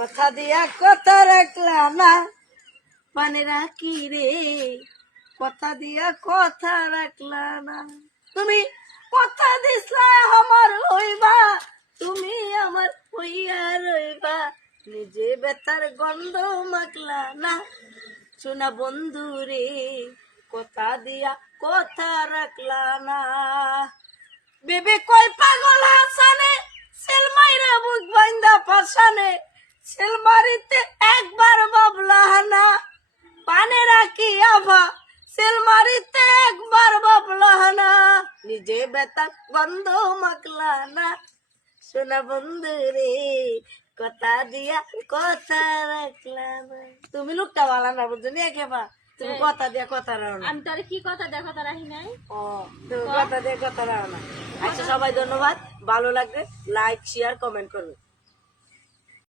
কথা দিয়া কথা রাখলা না, মানে রাখি রে, কথা দিয়া কথা রাখলা না। তুমি কথা দিসলা আমার হইবা, তুমি আমার হইয়া রইবা, নিজে বেতার গন্ধ মাখলা না। শোনা বন্ধু রে, কথা দিয়া কথা রাখলা না। বেবি কই পাগল আসানে, সেলমাইরা বুক বাইন্দা পাশানে, সেলমারিতে একবার বাবলা না, পানে রাখি আভা, সেলমারিতে একবার বাবলা না, নিজে বেতার গন্ধ মাখলা না। শোনা বন্ধু রে, কথা দিয়া কথা রাখলা না। তুমি লোকটা ভালো না বুঝছো নি একেবা, তুমি কথা দিয়া কথা রাখো না। আমি তোর কি কথা দেখো তো রাখি নাই। ও তুমি কথা দিয়ে কথা রাখো না। আচ্ছা সবাই ধন্যবাদ, ভালো লাগলে লাইক শেয়ার কমেন্ট করবে।